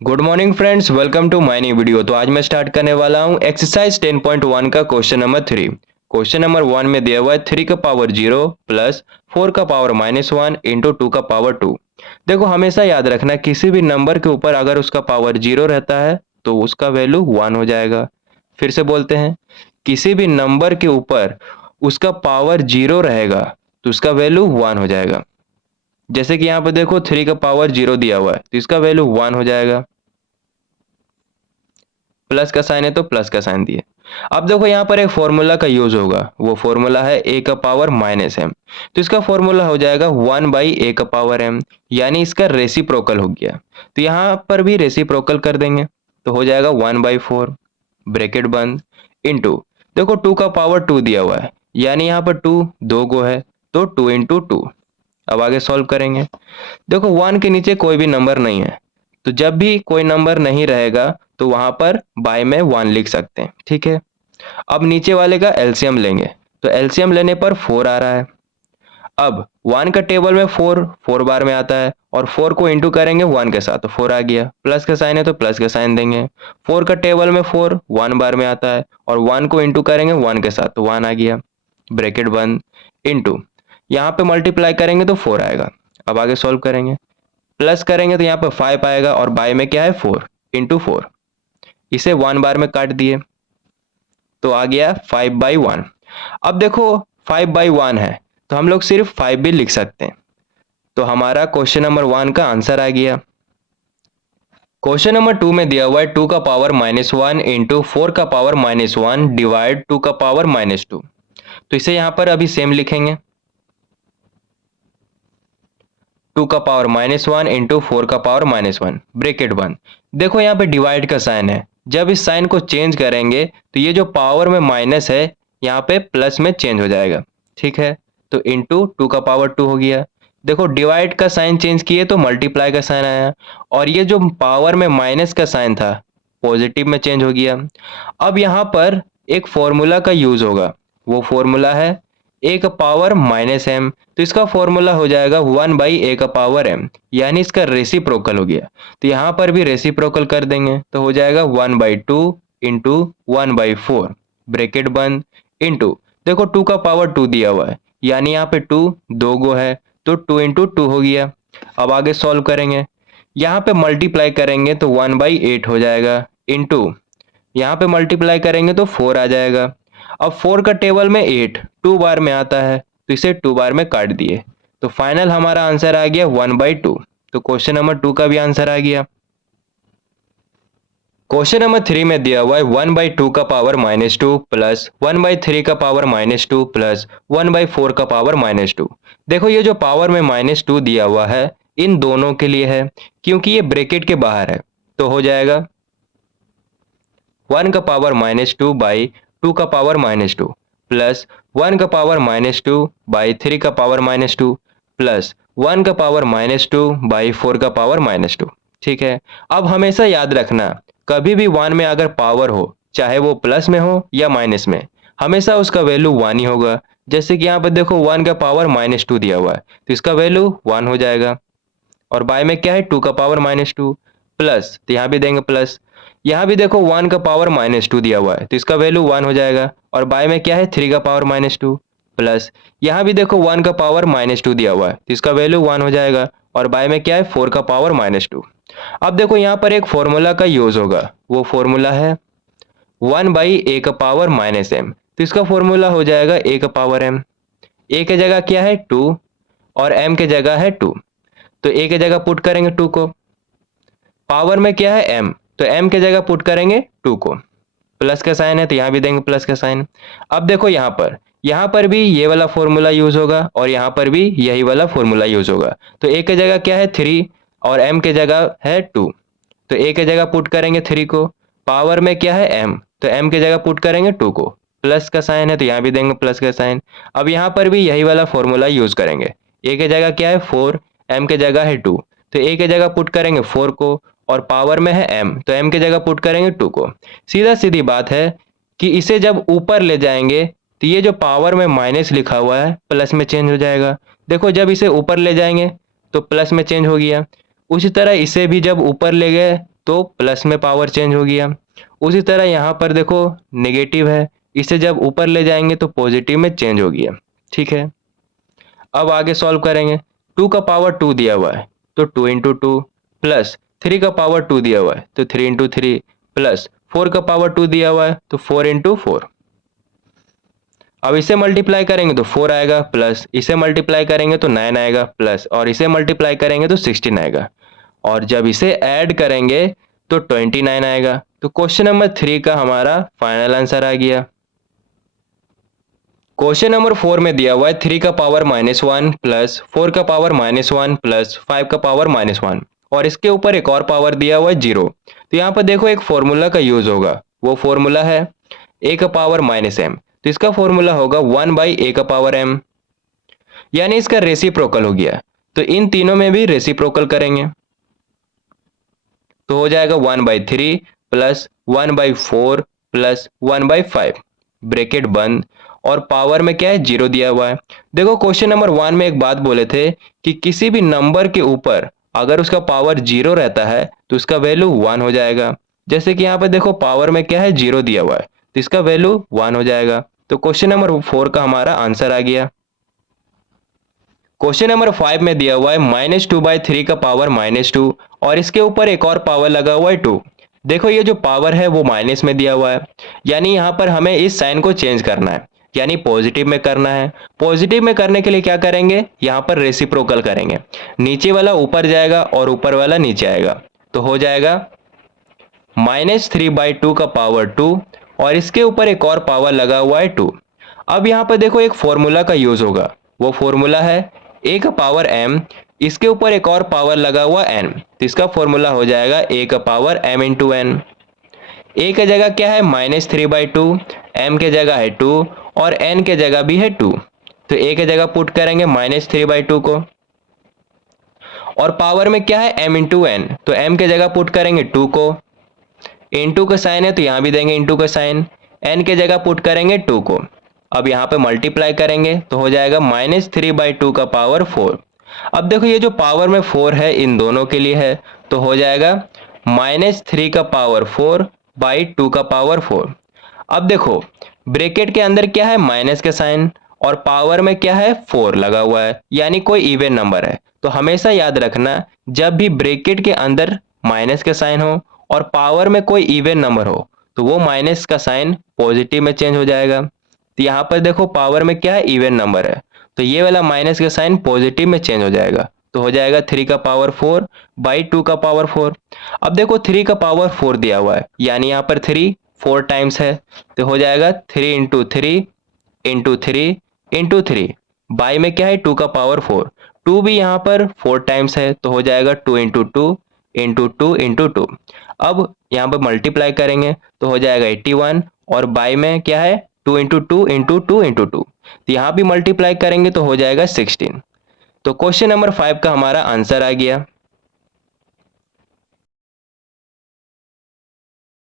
Good morning friends, welcome to my new video. तो आज मैं स्टार्ट करने वाला हूं एक्सरसाइज 10.1 का क्वेश्चन नंबर 3। क्वेश्चन नंबर 1 में दिया हुआ है 3 का पावर 0 प्लस 4 का पावर -1 इंटू 2 का पावर 2। देखो, हमेशा याद रखना किसी भी नंबर के ऊपर अगर उसका पावर 0 रहता है तो उसका वैल्यू 1 हो जाएगा। फिर से बोलते हैं, किसी भी नंबर के ऊपर उसका पावर 0 रहेगा तो उसका वैल्यू 1 हो जाएगा। जैसे कि यहाँ पे देखो 3 का पावर 0 दिया हुआ है तो इसका वैल्यू 1 हो जाएगा। प्लस का साइन है तो प्लस का साइन दिए। अब देखो यहाँ पर एक फॉर्मूला का यूज होगा, वो फॉर्मूला है ए का पावर -m। तो इसका फॉर्मूला हो जाएगा 1/a का पावर m, यानी इसका रेसिप्रोकल हो गया। तो यहाँ पर भी रेसिप्रोकल कर देंगे तो हो जाएगा 1/4 ब्रैकेट बंद इंटू, देखो 2 का पावर 2 दिया हुआ है, यानी यहाँ पर 2 दो गो है तो 2 इंटू 2। अब आगे सॉल्व करेंगे। देखो 1 के नीचे कोई भी नंबर नहीं है, तो जब भी कोई नंबर नहीं रहेगा तो वहां पर बाय में 1 लिख सकते हैं, ठीक है। अब नीचे वाले का एलसीएम लेंगे तो एलसीएम लेने पर 4 आ रहा है। अब 1 का टेबल में 4 4 बार में आता है और 4 को इंटू करेंगे 1 के साथ तो 4 आ गया। प्लस का साइन है तो प्लस का साइन देंगे। 4 का टेबल में 4 1 बार में आता है और 1 को इंटू करेंगे 1 के साथ तो 1 आ गया। ब्रैकेट बंद इंटू, यहाँ पे मल्टीप्लाई करेंगे तो 4 आएगा। अब आगे सॉल्व करेंगे, प्लस करेंगे तो यहाँ पर 5 आएगा और बाय में क्या है 4 इंटू 4। इसे 1 बार में काट दिए तो आ गया 5/1। अब देखो 5/1 है तो हम लोग सिर्फ 5 भी लिख सकते हैं। तो हमारा क्वेश्चन नंबर 1 का आंसर आ गया। क्वेश्चन नंबर 2 में दिया हुआ है 2 का पावर -1 इंटू 4 का पावर -1 डिवाइड 2 का पावर -2। तो इसे यहाँ पर अभी सेम लिखेंगे, 2 का पावर -1 इंटू 4 का पावर -1 ब्रैकेट बंद। देखो यहाँ पे डिवाइड का साइन है, जब इस साइन को चेंज करेंगे तो ये जो पावर में माइनस है यहाँ पे प्लस में चेंज हो जाएगा, ठीक है। तो इंटू 2 का पावर 2 हो गया। देखो डिवाइड का साइन चेंज किए तो मल्टीप्लाई का साइन आया और ये जो पावर में माइनस का साइन था पॉजिटिव में चेंज हो गया। अब यहाँ पर एक फॉर्मूला का यूज होगा, वो फॉर्मूला है ए का पावर -m। तो इसका फॉर्मूला हो जाएगा 1/a का पावर m, यानी इसका रेसिप्रोकल हो गया। तो यहाँ पर भी रेसिप्रोकल कर देंगे तो हो जाएगा 1/2 इंटू 1/4 ब्रैकेट बंद इंटू, देखो 2 का पावर 2 दिया हुआ है, यानी यहाँ पे 2 दो गो है तो 2 इंटू 2 हो गया। अब आगे सॉल्व करेंगे, यहाँ पे मल्टीप्लाई करेंगे तो 1/8 हो जाएगा इंटू, यहाँ पे मल्टीप्लाई करेंगे तो 4 आ जाएगा। अब 4 का टेबल में 8 2 बार में आता है तो इसे 2 बार में काट दिए तो फाइनल हमारा आंसर आ गया 1/2। तो क्वेश्चन नंबर 2 का भी आंसर आ गया। क्वेश्चन नंबर 3 में दिया हुआ है 1/2 का पावर -2 प्लस 1/3 का पावर -2 प्लस 1/4 का पावर -2। देखो ये जो पावर में -2 दिया हुआ है इन दोनों के लिए है, क्योंकि ये ब्रैकेट के बाहर है तो हो जाएगा 1 का पावर -2 बाई 2 का पावर -2 प्लस 1 का पावर -2 बाई 3 का पावर -2 प्लस 1 का पावर -2 बाई 4 का पावर -2, ठीक है। अब हमेशा याद रखना, कभी भी 1 में अगर पावर हो चाहे वो प्लस में हो या माइनस में, हमेशा उसका वैल्यू 1 ही होगा। जैसे कि यहाँ पर देखो 1 का पावर -2 दिया हुआ है तो इसका वैल्यू 1 हो जाएगा और बाय में क्या है 2 का पावर -2 प्लस, तो यहाँ भी देंगे प्लस। यहाँ भी देखो 1 का पावर -2 दिया हुआ है तो इसका वैल्यू 1 हो जाएगा और बाय में क्या है 3 का पावर -2 प्लस, यहाँ भी देखो 1 का पावर -2 दिया हुआ है तो इसका वैल्यू 1 हो जाएगा और बाय में क्या है 4 का पावर -2। अब देखो यहाँ पर एक फॉर्मूला का यूज होगा, वो फॉर्मूला है 1/a का पावर -m। तो इसका फॉर्मूला हो जाएगा a का पावर m। a की जगह क्या है 2 और m की जगह है 2, तो a की जगह पुट करेंगे 2 को, पावर में क्या है m तो m की जगह पुट करेंगे 2 को, प्लस का साइन है तो यहाँ भी देंगे प्लस का साइन। अब देखो यहाँ पर भी ये वाला फॉर्मूला यूज होगा और यहाँ पर भी यही वाला फॉर्मूला यूज होगा। तो a की जगह क्या है 3 और m की जगह है 2, तो a की जगह पुट करेंगे 3 को, पावर में क्या है m तो m की जगह पुट करेंगे 2 को, प्लस का साइन है तो यहाँ भी देंगे प्लस का साइन। अब यहाँ पर भी यही वाला फॉर्मूला यूज करेंगे, a की जगह क्या है 4 m की जगह है 2, तो a की जगह पुट करेंगे 4 को और पावर में है m तो m की जगह पुट करेंगे 2 को। सीधा सीधी बात है कि इसे जब ऊपर ले जाएंगे तो ये जो पावर में माइनस लिखा हुआ है प्लस में चेंज हो जाएगा। देखो जब इसे ऊपर ले जाएंगे तो प्लस में चेंज हो गया, उसी तरह इसे भी जब ऊपर ले गए तो प्लस में पावर चेंज हो गया। उसी तरह यहाँ पर देखो नेगेटिव है, इसे जब ऊपर ले जाएंगे तो पॉजिटिव में चेंज हो गया। ठीक है, अब आगे सॉल्व करेंगे। 2 का पावर 2 दिया हुआ है तो 2 इंटू 2 प्लस 3 का पावर 2 दिया हुआ है तो 3 इंटू 3 प्लस 4 का पावर 2 दिया हुआ है तो 4 इंटू 4। अब इसे मल्टीप्लाई करेंगे तो 4 आएगा, प्लस इसे मल्टीप्लाई करेंगे तो 9 आएगा, प्लस और इसे मल्टीप्लाई करेंगे तो 16 आएगा, और जब इसे ऐड करेंगे तो 29 आएगा। तो क्वेश्चन नंबर 3 का हमारा फाइनल आंसर आ गया। क्वेश्चन नंबर 4 में दिया हुआ है 3 का पावर -1 प्लस 4 का पावर -1 प्लस 5 का पावर -1, और इसके ऊपर एक और पावर दिया हुआ है 0। तो यहाँ पर देखो एक फॉर्मूला का यूज होगा, वो फॉर्मूला है a का पावर -m, तो इसका फॉर्मूला होगा 1/a का पावर m, यानी इसका रेसिप्रोकल हो गया। तो इन तीनों में भी रेसिप्रोकल करेंगे तो हो जाएगा 1/3 प्लस 1/4 प्लस 1/5, ब्रैकेट बंद, और पावर में क्या है 0 दिया हुआ है। देखो क्वेश्चन नंबर 1 में एक बात बोले थे कि किसी भी नंबर के ऊपर अगर उसका पावर 0 रहता है तो उसका वैल्यू 1 हो जाएगा। जैसे कि यहाँ पे देखो पावर में क्या है 0 दिया हुआ है तो इसका वैल्यू 1 हो जाएगा। तो क्वेश्चन नंबर 4 का हमारा आंसर आ गया। क्वेश्चन नंबर 5 में दिया हुआ है -2/3 का पावर -2, और इसके ऊपर एक और पावर लगा हुआ है 2। देखो ये जो पावर है वो माइनस में दिया हुआ है, यानी यहाँ पर हमें इस साइन को चेंज करना है, यानी पॉजिटिव में करना है। पॉजिटिव में करने के लिए क्या करेंगे, यहाँ पर रेसिप्रोकल करेंगे, नीचे वाला ऊपर जाएगा और ऊपर वाला नीचे आएगा, तो हो जाएगा -3/2 का पावर 2, और इसके ऊपर एक और पावर लगा हुआ है 2। अब यहाँ पर देखो एक फॉर्मूला का यूज होगा, वो फॉर्मूला है a का पावर m, इसके ऊपर एक और पावर लगा हुआ n, तो इसका फॉर्मूला हो जाएगा a का power m into n। a की जगह क्या है -3/2, m के जगह है 2 और n के जगह भी है 2, तो a के जगह पुट करेंगे -3/2 को, और पावर में क्या है m इंटू n, तो m के जगह पुट करेंगे 2 को, इंटू का साइन है तो यहाँ भी देंगे इंटू का साइन, n के जगह पुट करेंगे 2 को। अब यहाँ पे मल्टीप्लाई करेंगे तो हो जाएगा -3/2 का पावर 4। अब देखो ये जो पावर में 4 है इन दोनों के लिए है, तो हो जाएगा -3 का पावर 4/2 का पावर 4। अब देखो ब्रैकेट के अंदर क्या है माइनस का साइन, और पावर में क्या है 4 लगा हुआ है, यानी कोई इवन नंबर है। तो हमेशा याद रखना जब भी ब्रैकेट के अंदर माइनस का साइन हो और पावर में कोई इवन नंबर हो तो वो माइनस का साइन पॉजिटिव में चेंज हो जाएगा। तो यहाँ पर देखो पावर में क्या है इवन नंबर है, तो ये वाला माइनस का साइन पॉजिटिव में चेंज हो जाएगा, तो हो जाएगा 3 का पावर 4/2 का पावर 4। अब देखो 3 का पावर 4 दिया हुआ है, यानी यहाँ पर 3 4 टाइम्स है, तो हो जाएगा 3 इंटू 3 इंटू 3 इंटू 3, बाई में क्या है 2 का पावर 4, 2 भी यहाँ पर 4 टाइम्स है, तो हो जाएगा 2 इंटू 2 इंटू 2 इंटू 2। अब यहाँ पर मल्टीप्लाई करेंगे तो हो जाएगा 81, और बाई में क्या है 2 इंटू 2 इंटू 2 इंटू 2, तो यहाँ भी मल्टीप्लाई करेंगे तो हो जाएगा 16। तो क्वेश्चन नंबर 5 का हमारा आंसर आ गया।